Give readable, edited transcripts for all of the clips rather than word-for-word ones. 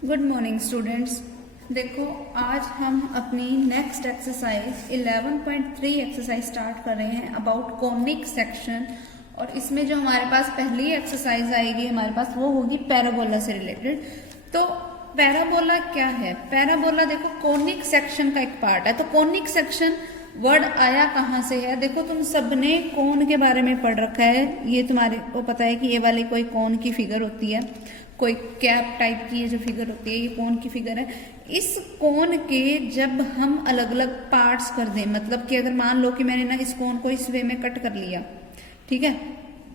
Good morning students. देखो आज हम अपनी नेक्स्ट एक्सरसाइज 11.3 एक्सरसाइज स्टार्ट कर रहे हैं अबाउट कॉनिक सेक्शन। और इसमें जो हमारे पास पहली एक्सरसाइज आएगी हमारे पास वो होगी पैराबोला से रिलेटेड। तो पैराबोला क्या है? पैराबोला देखो कॉनिक सेक्शन का एक पार्ट है। तो कॉनिक सेक्शन वर्ड आया कहाँ से है? देखो तुम सबने कोन के बारे में पढ़ रखा है। ये तुम्हारे को पता है कि ये वाली कोई कोन की फिगर होती है, कोई कैप टाइप की ये जो फिगर होती है ये कोन की फिगर है। इस कोन के जब हम अलग अलग पार्ट्स कर दें, मतलब कि अगर मान लो कि मैंने ना इस कोन को इस वे में कट कर लिया, ठीक है,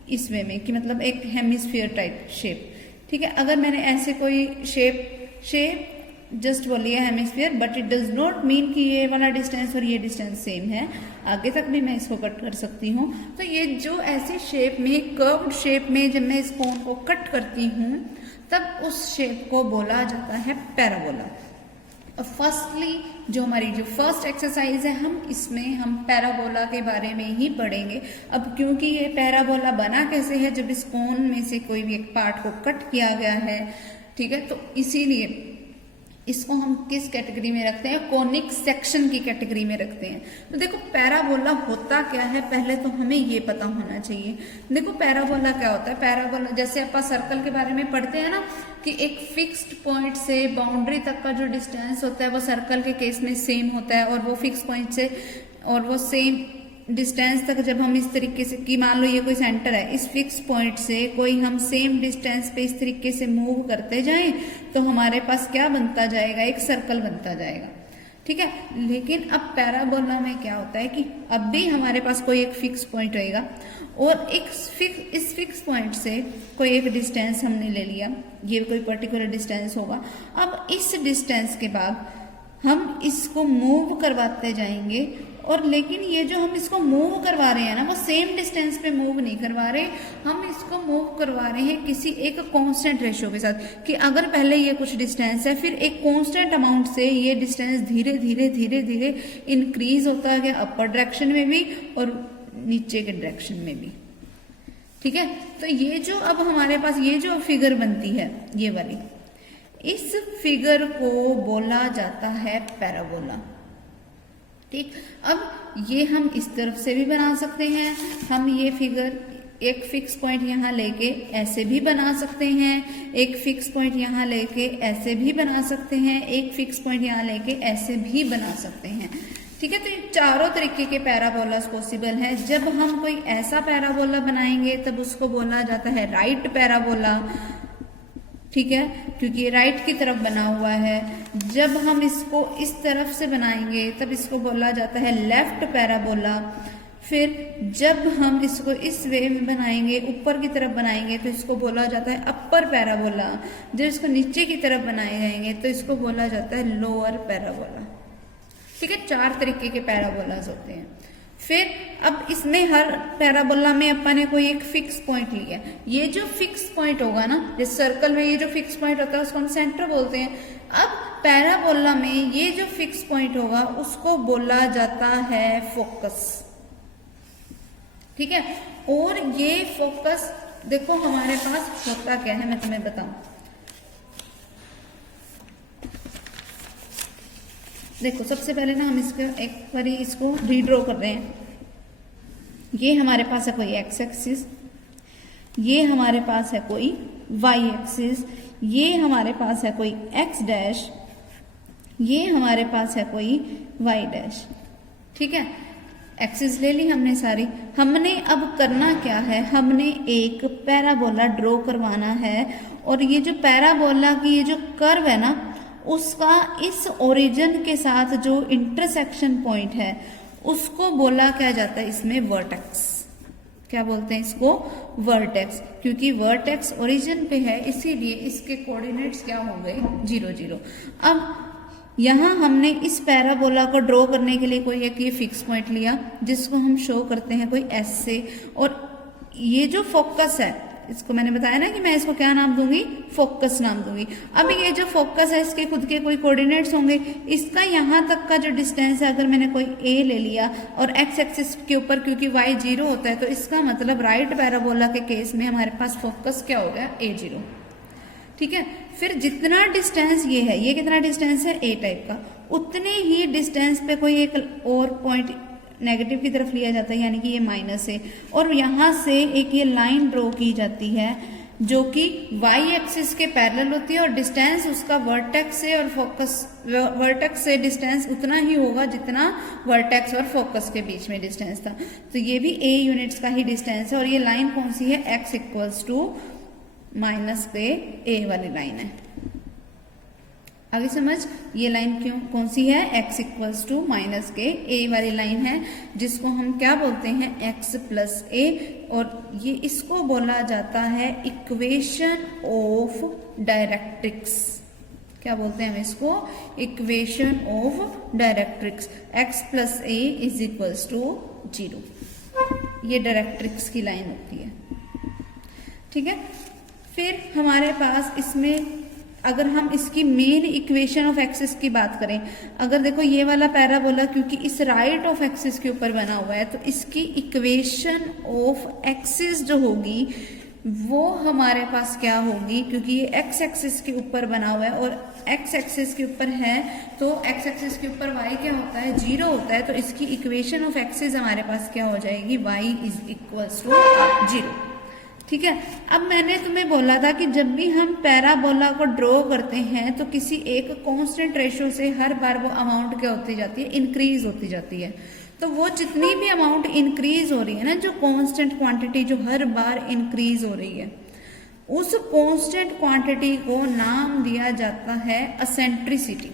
इस वे में कि मतलब एक हेमिस्फीयर टाइप शेप, ठीक है। अगर मैंने ऐसे कोई शेप जस्ट बोली है hemisphere, but it does not mean कि ये वाला डिस्टेंस और ये डिस्टेंस सेम है। आगे तक भी मैं इसको कट कर सकती हूँ। तो ये जो ऐसे शेप में कर्व्ड शेप में जब मैं इस कोन को कट करती हूँ तब उस शेप को बोला जाता है पैराबोला। और फर्स्टली जो हमारी जो फर्स्ट एक्सरसाइज है हम पैराबोला के बारे में ही पढ़ेंगे। अब क्योंकि ये पैराबोला बना कैसे है, जब इस कोन में से कोई भी एक पार्ट को कट किया गया है, ठीक है, तो इसीलिए इसको हम किस कैटेगरी में रखते हैं? कॉनिक सेक्शन की कैटेगरी में रखते हैं। तो देखो पैराबोला होता क्या है पहले तो हमें ये पता होना चाहिए। देखो पैराबोला क्या होता है? पैराबोला जैसे अपन सर्कल के बारे में पढ़ते हैं ना कि एक फिक्स्ड पॉइंट से बाउंड्री तक का जो डिस्टेंस होता है वो सर्कल के केस में सेम होता है, और वो फिक्स पॉइंट से और वो सेम डिस्टेंस तक जब हम इस तरीके से कि मान लो ये कोई सेंटर है, इस फिक्स पॉइंट से कोई हम सेम डिस्टेंस पे इस तरीके से मूव करते जाएं तो हमारे पास क्या बनता जाएगा? एक सर्कल बनता जाएगा, ठीक है। लेकिन अब पैराबोला में क्या होता है कि अब भी हमारे पास कोई एक फिक्स पॉइंट रहेगा और इस फिक्स पॉइंट से कोई एक डिस्टेंस हमने ले लिया, ये कोई पर्टिकुलर डिस्टेंस होगा। अब इस डिस्टेंस के बाद हम इसको मूव करवाते जाएंगे, और लेकिन ये जो हम इसको मूव करवा रहे हैं ना वो सेम डिस्टेंस पे मूव नहीं करवा रहे, हम इसको मूव करवा रहे हैं किसी एक कांस्टेंट रेशियो के साथ। कि अगर पहले ये कुछ डिस्टेंस है, फिर एक कांस्टेंट अमाउंट से ये डिस्टेंस धीरे धीरे धीरे धीरे इंक्रीज होता गया अपर डायरेक्शन में भी और नीचे के डायरेक्शन में भी, ठीक है। तो ये जो अब हमारे पास ये जो फिगर बनती है ये वाली, इस फिगर को बोला जाता है पैराबोला, ठीक। अब ये हम इस तरफ से भी बना सकते हैं, हम ये फिगर एक फिक्स पॉइंट यहाँ लेके ऐसे भी बना सकते हैं, एक फिक्स पॉइंट यहाँ लेके ऐसे भी बना सकते हैं, एक फिक्स पॉइंट यहाँ लेके ऐसे भी बना सकते हैं, ठीक है। तो ये चारों तरीके के पैराबोलास पॉसिबल है। जब हम कोई ऐसा पैराबोला बनाएंगे तब उसको बोला जाता है राइट पैराबोला, ठीक है, क्योंकि ये राइट की तरफ बना हुआ है। जब हम इसको इस तरफ से बनाएंगे तब इसको बोला जाता है लेफ्ट पैराबोला। फिर जब हम इसको इस वे में बनाएंगे, ऊपर की तरफ बनाएंगे, तो इसको बोला जाता है अपर पैराबोला। जब इसको नीचे की तरफ बनाए जाएंगे तो इसको बोला जाता है लोअर पैराबोला, ठीक है। चार तरीके के पैराबोलाज होते हैं। फिर अब इसमें हर पैराबोला में अपन ने कोई एक फिक्स पॉइंट लिया। ये जो फिक्स पॉइंट होगा ना, जिस सर्कल में ये जो फिक्स पॉइंट होता है उसको हम सेंटर बोलते हैं। अब पैराबोला में ये जो फिक्स पॉइंट होगा उसको बोला जाता है फोकस, ठीक है। और ये फोकस देखो हमारे पास होता क्या है मैं तुम्हें बताऊं। देखो सबसे पहले ना हम इसका एक बारी इसको रीड्रॉ कर रहे हैं। ये हमारे पास है कोई एक्स एक्सिस, ये हमारे पास है कोई वाई एक्सिस, ये हमारे पास है कोई एक्स डैश, ये हमारे पास है कोई वाई डैश, ठीक है। एक्सिस ले ली हमने सारी। हमने अब करना क्या है? हमने एक पैराबोला ड्रॉ करवाना है, और ये जो पैराबोला की ये जो कर्व है ना उसका इस ओरिजिन के साथ जो इंटरसेक्शन पॉइंट है उसको बोला क्या जाता है इसमें? वर्टेक्स। क्या बोलते हैं इसको? वर्टेक्स। क्योंकि वर्टेक्स ओरिजिन पे है इसीलिए इसके कोऑर्डिनेट्स क्या हो गए? 0 0। अब यहाँ हमने इस पैराबोला को ड्रॉ करने के लिए कोई एक ये फिक्स पॉइंट लिया जिसको हम शो करते हैं कोई एस से, और ये जो फोकस है इसको मैंने बताया ना कि मैं इसको क्या नाम दूंगी? फोकस नाम दूंगी। अब ये जो फोकस है इसके खुद के कोई कोऑर्डिनेट्स होंगे। इसका यहाँ तक का जो डिस्टेंस है अगर मैंने कोई ए ले लिया और एक्स एक्सिस के ऊपर क्योंकि वाई 0 होता है तो इसका मतलब राइट पैराबोला के केस में हमारे पास फोकस क्या हो गया? A0, ठीक है। फिर जितना डिस्टेंस ये है, ये कितना डिस्टेंस है ए टाइप का, उतने ही डिस्टेंस पे कोई एक और पॉइंट नेगेटिव की तरफ लिया जाता है, यानी कि ये माइनस है, और यहाँ से एक ये लाइन ड्रॉ की जाती है जो कि वाई एक्सिस के पैरेलल होती है, और डिस्टेंस उसका वर्टेक्स से और फोकस, वर्टेक्स से डिस्टेंस उतना ही होगा जितना वर्टेक्स और फोकस के बीच में डिस्टेंस था। तो ये भी ए यूनिट्स का ही डिस्टेंस है, और ये लाइन कौन सी है, एक्स इक्वल्स टू माइनस पे ए वाली लाइन है। आगे समझ, ये लाइन क्यों कौन सी है, x इक्वल्स टू माइनस के ए वाली लाइन है, जिसको हम क्या बोलते हैं, x प्लस ए, और ये इसको बोला जाता है इक्वेशन ऑफ डायरेक्ट्रिक्स। क्या बोलते हैं हम इसको, equation of directrix. x plus a is equals to 0, ये डायरेक्ट्रिक्स की लाइन होती है, ठीक है। फिर हमारे पास इसमें अगर हम इसकी मेन इक्वेशन ऑफ एक्सिस की बात करें, अगर देखो ये वाला पैराबोला क्योंकि इस राइट ऑफ एक्सिस के ऊपर बना हुआ है, तो इसकी इक्वेशन ऑफ एक्सिस जो होगी वो हमारे पास क्या होगी, क्योंकि ये एक्स एक्सिस के ऊपर बना हुआ है और एक्स एक्सिस के ऊपर है, तो एक्स एक्सिस के ऊपर वाई क्या होता है, 0 होता है, तो इसकी इक्वेशन ऑफ एक्सिस हमारे पास क्या हो जाएगी, वाई इज इक्वल्स टू 0, ठीक है। अब मैंने तुम्हें बोला था कि जब भी हम पैराबोला को ड्रॉ करते हैं तो किसी एक कांस्टेंट रेशो से हर बार वो अमाउंट क्या होती जाती है, इंक्रीज होती जाती है। तो वो जितनी भी अमाउंट इंक्रीज हो रही है ना, जो कांस्टेंट क्वांटिटी जो हर बार इंक्रीज हो रही है, उस कांस्टेंट क्वांटिटी को नाम दिया जाता है एसेंट्रिसिटी,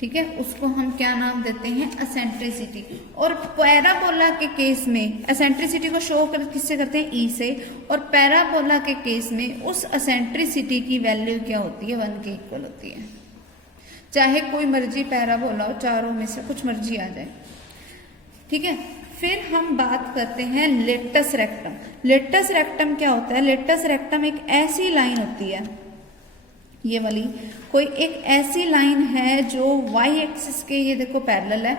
ठीक है। उसको हम क्या नाम देते हैं, एसेंट्रिसिटी। और पैराबोला के केस में एसेंट्रिसिटी को शो किससे करते हैं, ई से, और पैराबोला के केस में उस एसेंट्रिसिटी की वैल्यू क्या होती है, 1 के इक्वल होती है। चाहे कोई मर्जी पैराबोला हो, चारों में से कुछ मर्जी आ जाए, ठीक है। फिर हम बात करते हैं लेटस रेक्टम। लेटस रेक्टम क्या होता है, लेटस रेक्टम एक ऐसी लाइन होती है, ये वाली कोई एक ऐसी लाइन है जो वाई एक्सिस के, ये देखो पैरेलल है,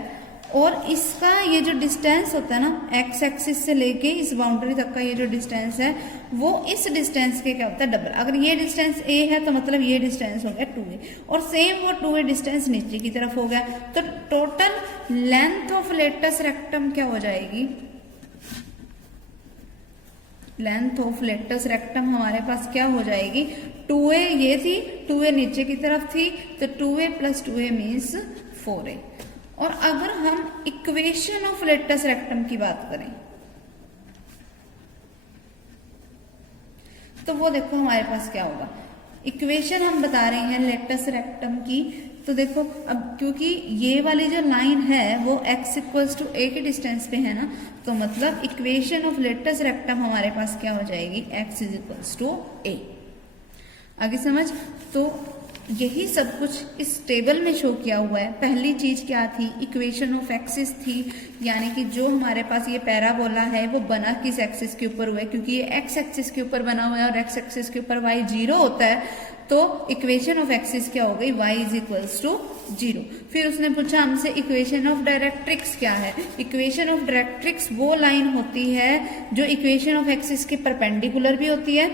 और इसका ये जो डिस्टेंस होता है ना, एक्स एक्सिस से लेके इस बाउंड्री तक का ये जो डिस्टेंस है, वो इस डिस्टेंस के क्या होता है, डबल। अगर ये डिस्टेंस ए है तो मतलब ये डिस्टेंस हो गया 2a, और सेम वो 2a डिस्टेंस नीचे की तरफ हो गया, तो total length of latus rectum क्या हो जाएगी, लेंथ ऑफ लेटस रेक्टम हमारे पास क्या हो जाएगी, 2a ये थी, 2a नीचे की तरफ थी, तो 2a plus 2a means 4a। और अगर हम इक्वेशन ऑफ लेटस रेक्टम की बात करें तो वो देखो हमारे पास क्या होगा, इक्वेशन हम बता रहे हैं लेटस रेक्टम की, तो देखो अब क्योंकि ये वाली जो लाइन है वो x इक्वल्स टू a के डिस्टेंस पे है ना, तो मतलब इक्वेशन ऑफ लेटस रेक्टम हमारे पास क्या हो जाएगी, x is equals to a। आगे समझ, तो यही सब कुछ इस टेबल में शो किया हुआ है। पहली चीज क्या थी, इक्वेशन ऑफ एक्सिस थी, यानी कि जो हमारे पास ये पैराबोला है वो बना किस एक्सिस के ऊपर हुआ है, क्योंकि ये एक्स एक्सिस के ऊपर बना हुआ है और एक्स एक्सिस के ऊपर y 0 होता है, तो इक्वेशन ऑफ एक्सिस क्या हो गई, y इज इक्वल्स टू 0। फिर उसने पूछा हमसे इक्वेशन ऑफ डायरेक्ट्रिक्स क्या है। इक्वेशन ऑफ डायरेक्ट्रिक्स वो लाइन होती है जो इक्वेशन ऑफ एक्सिस के परपेंडिकुलर भी होती है,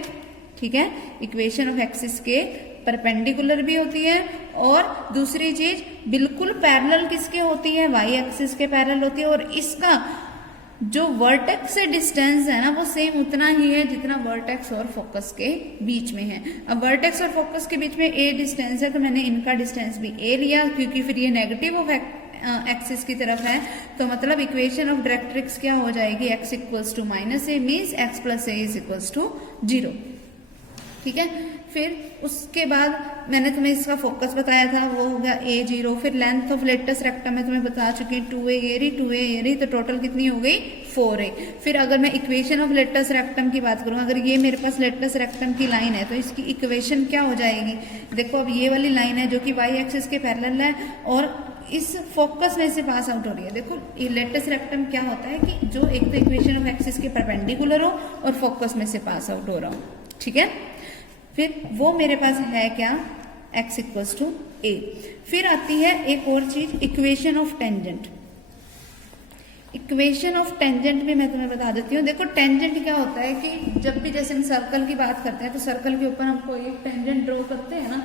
ठीक है, इक्वेशन ऑफ एक्सिस के परपेंडिकुलर भी होती है, और दूसरी चीज बिल्कुल पैरेलल किसके होती है, वाई एक्सिस के पैरेलल होती है, और इसका जो वर्टेक्स से डिस्टेंस है ना वो सेम उतना ही है जितना वर्टेक्स और फोकस के बीच में है। अब वर्टेक्स और फोकस के बीच में a डिस्टेंस है, तो मैंने इनका डिस्टेंस भी a लिया, क्योंकि फिर ये नेगेटिव ऑफ एक्सिस की तरफ है, तो मतलब इक्वेशन ऑफ डायरेक्ट्रिक्स क्या हो जाएगी, x equals to minus a means x plus a is equals to 0, ठीक है। फिर उसके बाद मैंने तुम्हें इसका फोकस बताया था, वो हो गया a0। फिर लेंथ ऑफ लेटस रेक्टम में तुम्हें बता चुकी 2a ये रही, तो टोटल कितनी हो गई 4a। फिर अगर मैं इक्वेशन ऑफ लेटस रेक्टम की बात करूं, अगर ये मेरे पास लेटस रेक्टम की लाइन है तो इसकी इक्वेशन क्या हो जाएगी, देखो अब ये वाली लाइन है जो कि y एक्सिस के पैरेलल है और इस फोकस में से पास आउट हो रही है। देखो ये लेटस रेक्टम क्या होता है कि जो एक तो इक्वेशन ऑफ एक्सिस के परपेंडिकुलर हो और फोकस में से पास आउट हो रहा हो, ठीक है। फिर वो मेरे पास है क्या, x इक्वल्स टू a। फिर आती है एक और चीज, equation of tangent. Equation of tangent भी मैं तुम्हें बता देती हूँ। देखो टेंजेंट क्या होता है कि जब भी जैसे हम सर्कल की बात करते हैं तो सर्कल के ऊपर हम कोई एक टेंजेंट ड्रॉ करते हैं ना,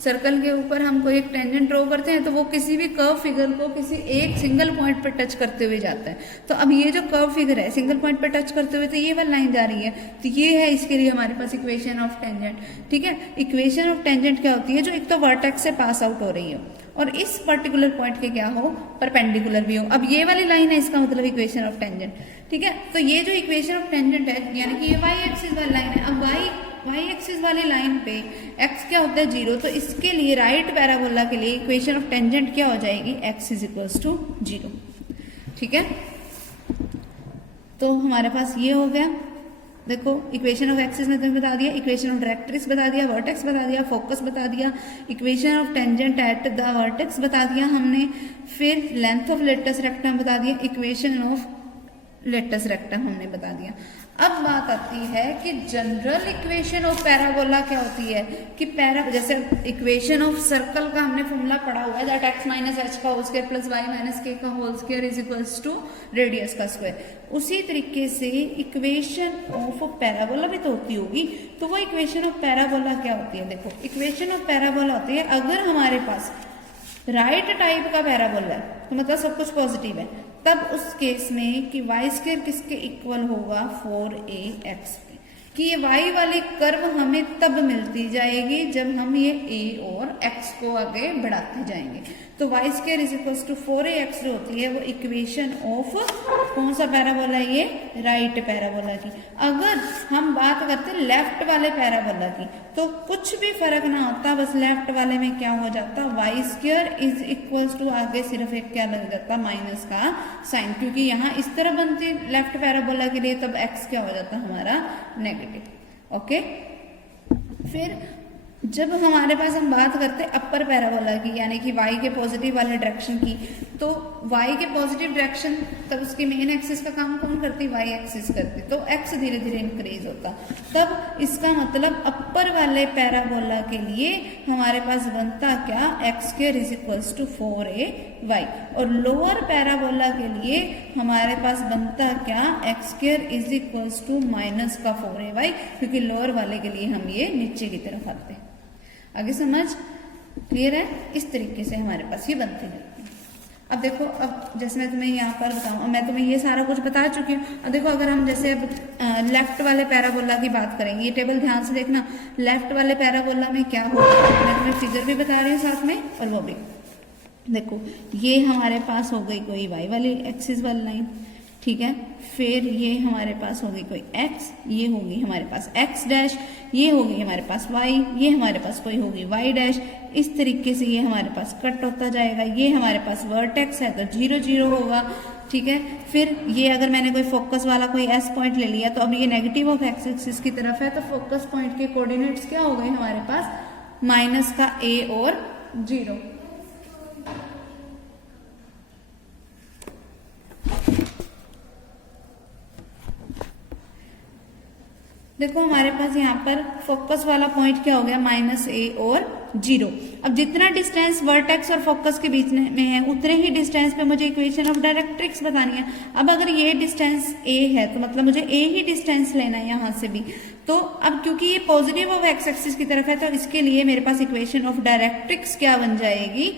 सर्कल के ऊपर हम कोई एक टेंजेंट ड्रॉ करते हैं तो वो किसी भी कर्व फिगर को किसी एक सिंगल पॉइंट पर टच करते हुए जाता है। तो अब ये जो कर्व फिगर है सिंगल पॉइंट पर टच करते हुए तो ये वाली लाइन जा रही है, तो ये है इसके लिए हमारे पास इक्वेशन ऑफ टेंजेंट। ठीक है, इक्वेशन ऑफ टेंजेंट क्या होती है, जो एक तो वर्टेक्स से पास आउट हो रही हो और इस पर्टिकुलर पॉइंट के क्या हो, परपेंडिकुलर भी हो। अब ये वाली लाइन है, इसका मतलब इक्वेशन ऑफ टेंजेंट। ठीक है, तो ये जो इक्वेशन ऑफ टेंजेंट है यानी कि ये वाई एक्सिस वाली लाइन है। अब वाई एक्सिस वाली लाइन पे x क्या होता है, 0, तो इसके लिए राइट पैराबोला के लिए इक्वेशन ऑफ टेंजेंट क्या हो जाएगी, x इज इक्वल्स टू 0। ठीक है, तो हमारे पास ये हो गया। देखो इक्वेशन ऑफ एक्सिस में तुम्हें बता दिया, इक्वेशन ऑफ डायरेक्ट्रिक्स बता दिया, वर्टेक्स बता दिया, फोकस बता दिया, equation of tangent at the vertex बता दिया हमने, फिर लेंथ ऑफ लेटस रेक्टम बता दिया, इक्वेशन ऑफ लेटस रेक्टम हमने बता दिया। अब बात आती है कि जनरल इक्वेशन ऑफ पैराबोला क्या होती है कि जैसे इक्वेशन ऑफ सर्कल का हमने फॉर्मूला पढ़ा हुआ है, दैट x माइनस एच का whole square plus y minus k का whole square is equals to radius का स्क्वायर। उसी तरीके से इक्वेशन ऑफ पैराबोला भी तो होती होगी, तो वो इक्वेशन ऑफ पैराबोला क्या होती है, देखो इक्वेशन ऑफ पैराबोला होती है अगर हमारे पास राइट टाइप का पैराबोला है तो मतलब सब कुछ पॉजिटिव है, तब उस केस में कि वाई स्क्वायर किसके इक्वल होगा, 4ax पे, कि ये y वाली कर्व हमें तब मिलती जाएगी जब हम ये a और x को आगे बढ़ाते जाएंगे। तो y square is equal to 4ax जो होती है वो इक्वेशन ऑफ कौन सा पैराबोला है, ये राइट पैराबोला की। अगर हम बात करते हैं लेफ्ट वाले पैराबोला की तो कुछ भी फर्क ना होता, बस लेफ्ट वाले में क्या हो जाता, y square is equal to आगे सिर्फ एक क्या लग जाता, माइनस का साइन, क्योंकि यहाँ इस तरह बनती लेफ्ट पैराबोला के लिए, तब x क्या हो जाता हमारा नेगेटिव। ओके, फिर जब हमारे पास हम बात करते हैं अपर पैराबोला की यानी कि y के पॉजिटिव वाले डायरेक्शन की, तो y के पॉजिटिव डायरेक्शन तब उसकी मेन एक्सिस का काम कौन करती, y एक्सिस करती, तो x धीरे धीरे इंक्रीज होता। तब इसका मतलब अपर वाले पैराबोला के लिए हमारे पास बनता क्या, x square is equals to 4ay, और लोअर पैराबोला के लिए हमारे पास बनता क्या, x square is equals to minus का 4ay, क्योंकि लोअर वाले के लिए हम ये नीचे की तरफ आते हैं। आगे समझ क्लियर है, इस तरीके से हमारे पास ये बनते जाते हैं। अब देखो, अब जैसे मैं तुम्हें यहाँ पर बताऊँ, मैं तुम्हें ये सारा कुछ बता चुकी हूँ। अब देखो अगर हम जैसे अब लेफ्ट वाले पैराबोला की बात करेंगे, ये टेबल ध्यान से देखना, लेफ्ट वाले पैराबोला में क्या होगा, मैं तुम्हें फिगर भी बता रही हूँ साथ में, और वो भी देखो, ये हमारे पास हो गई कोई y वाली एक्सिस वाली लाइन, ठीक है, फिर ये हमारे पास होगी कोई x, ये होगी हमारे पास x डैश, ये होगी हमारे पास y, ये हमारे पास कोई होगी y डैश, इस तरीके से ये हमारे पास कट होता जाएगा। ये हमारे पास वर्टेक्स है तो 0 0 होगा, ठीक है। फिर ये अगर मैंने कोई फोकस वाला कोई s पॉइंट ले लिया तो अब ये नेगेटिव ऑफ x एक्सिस की तरफ है, तो फोकस पॉइंट के कोऑर्डिनेट्स क्या हो गए हमारे पास, माइनस का a और 0। देखो हमारे पास यहाँ पर फोकस वाला पॉइंट क्या हो गया, माइनस a और 0। अब जितना डिस्टेंस वर्टेक्स और फोकस के बीच में है उतने ही डिस्टेंस पे मुझे इक्वेशन ऑफ डायरेक्ट्रिक्स बतानी है। अब अगर ये डिस्टेंस a है तो मतलब मुझे a ही डिस्टेंस लेना है यहाँ से भी। तो अब क्योंकि ये पॉजिटिव ऑफ x एक्सिस की तरफ है तो इसके लिए मेरे पास इक्वेशन ऑफ डायरेक्ट्रिक्स क्या बन जाएगी,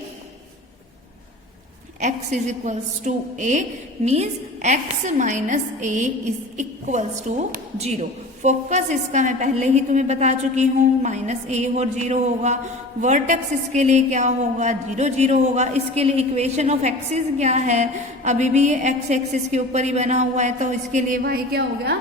x is equals to a means x minus a is equals to 0। Focus इसका मैं पहले ही तुम्हें बता चुकी हूँ, माइनस a और 0 होगा। वर्टेक्स इसके लिए क्या होगा, 0 0 होगा। इसके लिए इक्वेशन ऑफ एक्सिस क्या है, अभी भी ये x एक्सिस के ऊपर ही बना हुआ है तो इसके लिए y क्या हो गया,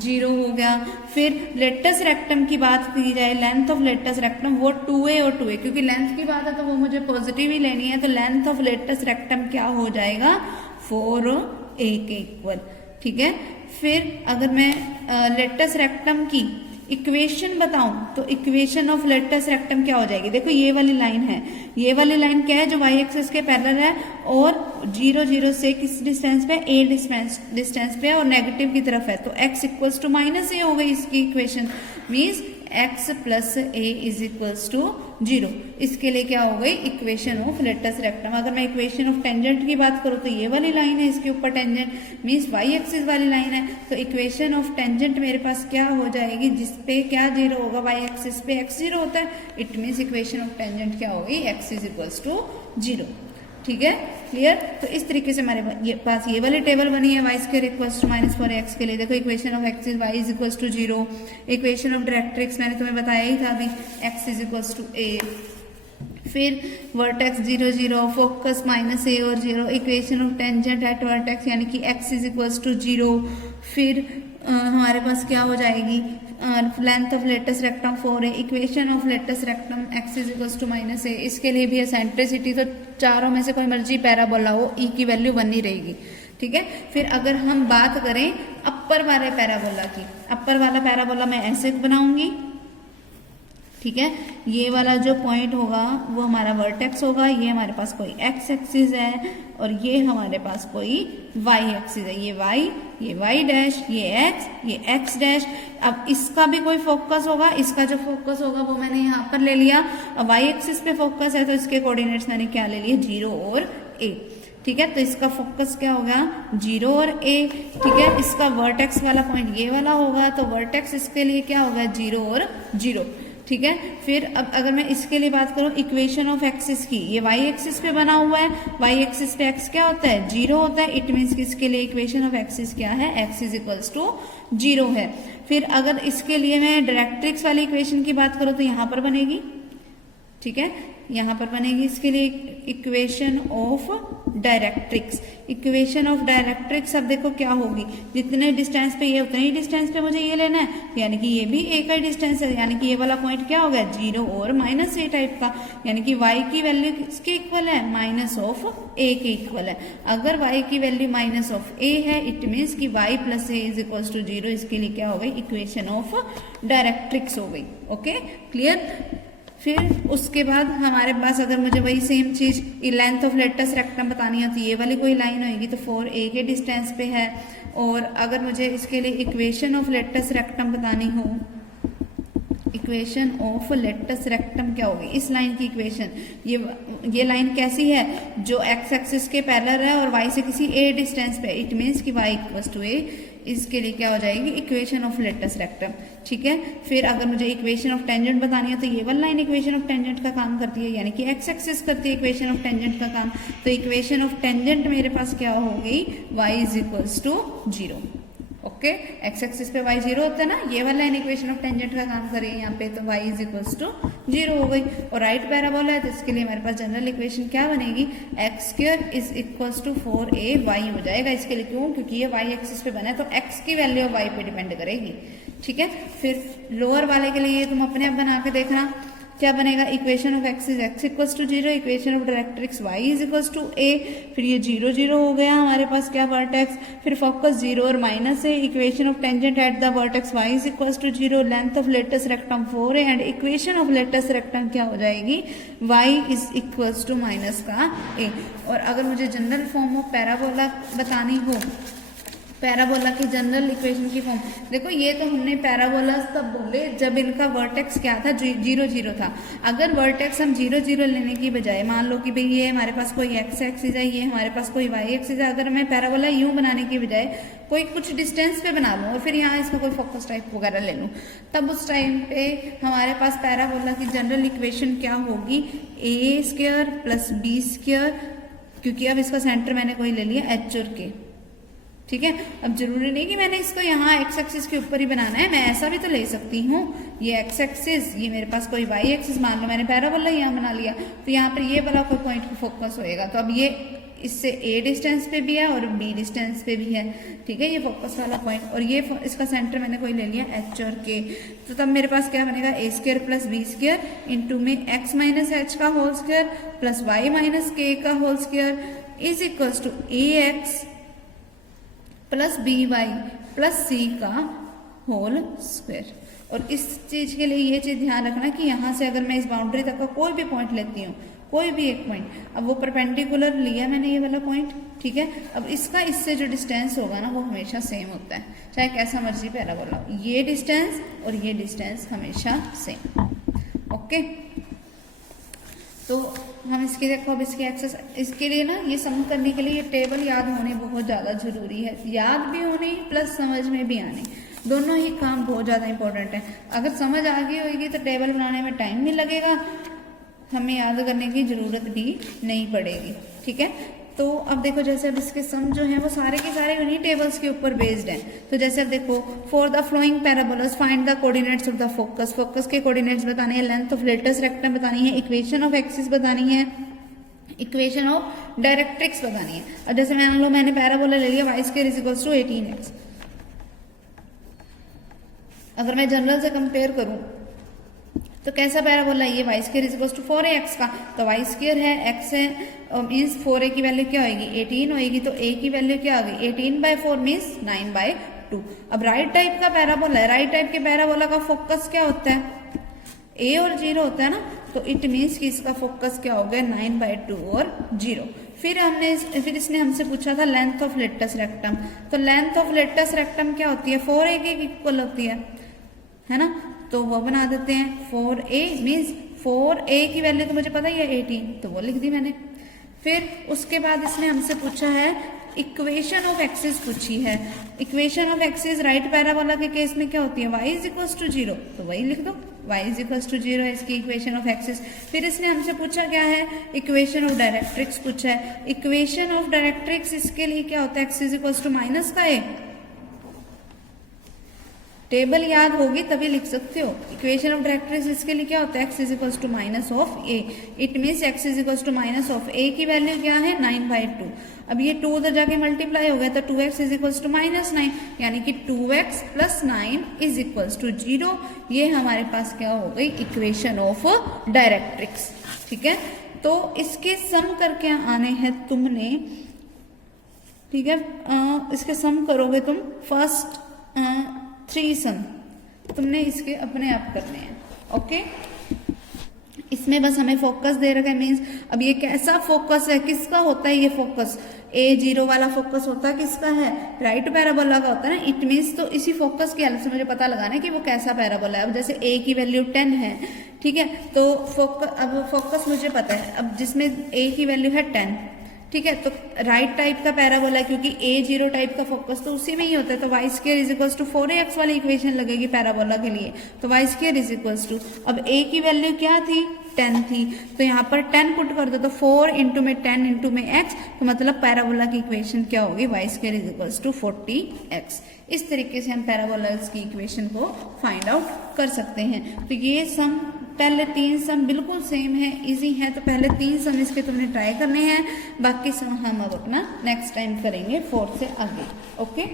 0 हो गया। फिर लेटस रेक्टम की बात की जाए, लेंथ ऑफ लेटस रेक्टम वो 2a और 2a, क्योंकि लेंथ की बात है तो वो मुझे पॉजिटिव ही लेनी है, तो लेंथ ऑफ लेटस रेक्टम क्या हो जाएगा, 4a के इक्वल, ठीक है। फिर अगर मैं लेटस रेक्टम की इक्वेशन बताऊं तो इक्वेशन ऑफ लेटस रेक्टम क्या हो जाएगी, देखो ये वाली लाइन है, ये वाली लाइन क्या है जो y एक्सिस के पैरेलल है और 0 0 से किस डिस्टेंस पे, a डिस्टेंस पे और नेगेटिव की तरफ है, तो x equals to minus a हो गई इसकी equation, means x plus a is equals to 0। इसके लिए क्या हो गई, इक्वेशन ऑफ लेटस रेक्टम। अगर मैं इक्वेशन ऑफ टेंजेंट की बात करूँ तो ये वाली लाइन है, इसके ऊपर टेंजेंट मीन्स वाई एक्सिस वाली लाइन है, तो इक्वेशन ऑफ टेंजेंट मेरे पास क्या हो जाएगी, जिसपे क्या 0 होगा, वाई एक्सिस पे x 0 होता है, it means equation of tangent क्या होगी, x इज इक्वल्स टू 0। ठीक है, क्लियर। तो इस तरीके से हमारे पास ये वाली टेबल बनी है, Y square equals to -4x के लिए। देखो equation of x is y is equals to 0, equation of directrix मैंने तुम्हें बताया ही था अभी, x is equals to a, फिर वर्टेक्स 0 0, फोकस -a और 0, equation of tangent at vertex यानी कि x इज इक्वल्स टू 0, फिर हमारे पास क्या हो जाएगी, लेंथ ऑफ लेटस रेक्टम 4 है, equation of latus rectum x is equals to -a, इसके लिए भी एसेंट्रिसिटी, तो चारों में से कोई मर्जी पैराबोला हो, e की वैल्यू 1 ही रहेगी। ठीक है, फिर अगर हम बात करें अपर वाले पैराबोला की, अपर वाला पैराबोला मैं ऐसे बनाऊंगी। ठीक है, ये वाला जो पॉइंट होगा वो हमारा वर्टेक्स होगा, ये हमारे पास कोई x एक्सिस है और ये हमारे पास कोई y एक्सिस है, ये y डैश, ये x डैश। अब इसका भी कोई फोकस होगा, इसका जो फोकस होगा वो मैंने यहाँ पर ले लिया, अब y एक्सिस पे फोकस है तो इसके कोऑर्डिनेट्स मैंने क्या ले लिए, 0 और a। ठीक है, तो इसका फोकस क्या होगा, 0 और a। ठीक है, इसका वर्टेक्स वाला पॉइंट ये वाला होगा, तो वर्टेक्स इसके लिए क्या होगा, 0 और 0। ठीक है, फिर अब अगर मैं इसके लिए बात करूं इक्वेशन ऑफ एक्सिस की, ये y एक्सिस पे बना हुआ है, y एक्सिस पे x क्या होता है, 0 होता है, इट मीन्स कि इसके लिए इक्वेशन ऑफ एक्सिस क्या है, x इज इक्वल्स टू 0 है। फिर अगर इसके लिए मैं डायरेक्ट्रिक्स वाली इक्वेशन की बात करूं तो यहाँ पर बनेगी। ठीक है, यहाँ पर बनेगी इसके लिए equation of directrix. Equation of directrix अब देखो क्या होगी, जितने डिस्टेंस पे ये उतने ही डिस्टेंस पे मुझे ये लेना है, यानी कि ये भी एक ही डिस्टेंस है, यानी कि ये वाला पॉइंट क्या होगा, 0 और -a टाइप का, यानी कि y की वैल्यू किसके इक्वल है, -a के इक्वल है। अगर y की वैल्यू -a है, इट मीन्स कि y plus a is equals to 0। इसके लिए क्या हो गई, इक्वेशन ऑफ डायरेक्ट्रिक्स हो गई। Okay, clear. फिर उसके बाद हमारे पास अगर मुझे वही सेम चीज लेंथ ऑफ लेटस रेक्टम बतानी है तो ये वाली कोई लाइन होगी, तो 4a के डिस्टेंस पे है। और अगर मुझे इसके लिए इक्वेशन ऑफ लेटस रेक्टम बतानी हो, इक्वेशन ऑफ लेटस रेक्टम क्या होगी, इस लाइन की इक्वेशन, ये लाइन कैसी है, जो x एक्सिस के पैरेलल है और y से किसी a डिस्टेंस पे, इट मीन्स कि y इक्वल्स टू a। इसके लिए क्या हो जाएगी, इक्वेशन ऑफ लेटस रेक्टम। ठीक है, फिर अगर मुझे इक्वेशन ऑफ टेंजेंट बतानी है तो ये वाली लाइन इक्वेशन ऑफ टेंजेंट का काम करती है, यानी कि x एक्सिस करती है इक्वेशन ऑफ टेंजेंट का काम। तो इक्वेशन ऑफ टेंजेंट मेरे पास क्या हो गई, y is equals to 0। Okay, x axis पे y 0 होता है ना, ये वाला लाइन इक्वेशन ऑफ टेंजेंट का काम करिए यहाँ पे, तो y इज इक्वल्स टू 0 हो गई। और राइट पैराबोला है तो इसके लिए हमारे पास जनरल इक्वेशन क्या बनेगी, x square is equals to 4ay हो जाएगा। इसके लिए क्यों, क्योंकि ये y एक्सिस पे बना है तो x की वैल्यू y पे डिपेंड करेगी। ठीक है, फिर लोअर वाले के लिए तुम अपने आप बना के देखना क्या बनेगा, equation of x is x equals to 0, equation of directrix y is equals to a, फिर ये 0 0 हो गया हमारे पास क्या वर्टेक्स, फिर फोकस 0 और -a, equation of tangent at the vertex y is equals to 0, length of latus rectum 4 है, and equation of latus rectum क्या हो जाएगी, y is equals to -a। और अगर मुझे जनरल फॉर्म ऑफ पैराबोला बतानी हो, पैराबोला की जनरल इक्वेशन की फॉर्म, देखो ये तो हमने पैराबोला तब बोले जब इनका वर्टेक्स क्या था, 0 0 था। अगर वर्टेक्स हम 0 0 लेने की बजाय, मान लो कि भाई ये हमारे पास कोई x एक्सिस है, ये हमारे पास कोई y एक्सिस है, अगर मैं पैराबोला यूं बनाने की बजाय कोई कुछ डिस्टेंस पे बना लूँ और फिर यहाँ इसका कोई फोकस टाइप वगैरह ले लूँ, तब उस टाइम पे हमारे पास पैराबोला की जनरल इक्वेशन क्या होगी, a square plus b square, क्योंकि अब इसका सेंटर मैंने कोई ले लिया h और k। ठीक है, अब जरूरी नहीं कि मैंने इसको यहाँ x एक्सिस के ऊपर ही बनाना है, मैं ऐसा भी तो ले सकती हूँ, ये x एक्सिस, ये मेरे पास कोई y एक्सिस, मान लो मैंने पैराबोला यहाँ बना लिया, तो यहाँ पर ये वाला कोई पॉइंट पे फोकस होएगा, तो अब ये इससे a डिस्टेंस पे भी है और b डिस्टेंस पे भी है। ठीक है, ये फोकस वाला पॉइंट, और ये इसका सेंटर मैंने कोई ले लिया h और k, तो तब मेरे पास क्या बनेगा, a square plus b square into में x माइनस h का whole square plus y minus k का whole square is equals to ax plus by plus c का होल स्क्वायर। और इस चीज के लिए ये चीज ध्यान रखना कि यहाँ से अगर मैं इस बाउंड्री तक का कोई भी पॉइंट लेती हूँ, कोई भी एक पॉइंट, अब वो परपेंडिकुलर लिया मैंने ये वाला पॉइंट, ठीक है, अब इसका इससे जो डिस्टेंस होगा ना वो हमेशा सेम होता है, चाहे कैसा मर्जी पैराबोला हो, ये डिस्टेंस और ये डिस्टेंस हमेशा सेम। ओके, तो हम इसके देखो अब इसके एक्सरसाइज, इसके लिए ना ये सम करने के लिए ये टेबल याद होने बहुत ज़्यादा जरूरी है, याद भी होनी प्लस समझ में भी आने, दोनों ही काम बहुत ज़्यादा इंपॉर्टेंट है। अगर समझ आ गई होगी तो टेबल बनाने में टाइम भी लगेगा, हमें याद करने की ज़रूरत भी नहीं पड़ेगी, ठीक है। तो अब देखो जैसे अब इसके सम जो है वो सारे के सारे उन्हीं टेबल्स के ऊपर बेस्ड हैं। तो जैसे अब देखो, for the flowing parabolas find the coordinates of the focus, focus के कोऑर्डिनेट्स बताने हैं, लेंथ ऑफ लेटस रेक्टम बतानी है, इक्वेशन ऑफ एक्सिस बतानी है, इक्वेशन ऑफ डायरेक्ट्रिक्स बतानी है। अब जैसे मान लो मैंने पैराबोला ले लिया y square is equals to 18x, अगर मैं जनरल से कंपेयर करूं तो कैसा पैराबोला है ये, y square is equals to 4ax का, तो y स्क्वायर है, x है, मीन्स 4a की वैल्यू क्या होगी 18 होगी, तो a की वैल्यू क्या होगी 18/4 मीन्स 9/2। अब राइट टाइप का पैराबोला है, राइट टाइप के पैराबोला का फोकस क्या होता है, a और 0 होता है ना, तो इट मीन्स कि इसका फोकस क्या हो गया 9/2 और 0। फिर इसने हमसे पूछा था लेंथ ऑफ लेटस रेक्टम, तो लेंथ ऑफ लेटस रेक्टम क्या होती है 4a के इक्वल होती है ना, तो वो बना देते हैं 4a मीन्स 4a की वैल्यू तो मुझे पता ही है 18, तो वो लिख दी मैंने। फिर उसके बाद इसने हमसे पूछा है इक्वेशन ऑफ एक्सिस पूछी है, equation of axis right parabola के केस में क्या होती है y इज इक्वल्स टू 0, तो वही लिख दो y इज इक्वल्स टू 0 है इसकी इक्वेशन ऑफ एक्सिस। फिर इसने हमसे पूछा क्या है इक्वेशन ऑफ डायरेक्ट्रिक्स पूछा है, इक्वेशन ऑफ डायरेक्ट्रिक्स इसके लिए क्या होता है x is equals to minus का a, टेबल याद होगी तभी लिख सकते हो। इक्वेशन ऑफ डायरेक्ट्रिक्स इसके लिए क्या होता है x is equals to minus of a, it means x is equals to minus of a की वैल्यू क्या है 9/2। अब ये 2 उधर जाके मल्टीप्लाई हो गया तो 2x इज इक्वल्स टू -9, यानी कि 2x plus 9 is equals to 0। ये हमारे पास क्या हो गई इक्वेशन ऑफ डायरेक्ट्रिक्स, ठीक है। तो इसके सम करके आने हैं तुमने, ठीक है, इसके सम करोगे तुम फर्स्ट 3 सम तुमने इसके अपने आप करने हैं, ओके। इसमें बस हमें फोकस दे रखा है, मीन्स अब ये कैसा फोकस है, किसका होता है ये फोकस, A0 वाला फोकस होता है किसका है, राइट पैराबोला का होता है ना, इट मीन्स तो इसी फोकस की हेल्प से मुझे पता लगाना है कि वो कैसा पैराबोला है। अब जैसे A की वैल्यू 10 है, ठीक है, तो अब फोकस मुझे पता है, अब जिसमें A की वैल्यू है 10, ठीक है, तो राइट टाइप का पैराबोला है क्योंकि A0 टाइप का फोकस तो उसी में ही होता है, तो y square is equals to 4ax वाली इक्वेशन लगेगी पैराबोला के लिए, तो y square is equals to, अब a की वैल्यू क्या थी 10 थी, तो यहाँ पर 10 पुट कर दो, तो 4 इंटू में 10 इंटू में x, तो मतलब पैराबोला की इक्वेशन क्या होगी y square is equals to 40x। इस तरीके से हम पैराबोलास की इक्वेशन को फाइंड आउट कर सकते हैं। तो ये सम पहले 3 सम बिल्कुल सेम है, इजी है, तो पहले 3 सम इसके तुमने ट्राई करने हैं, बाकी सम हम अब अपना नेक्स्ट टाइम करेंगे 4 से आगे, ओके।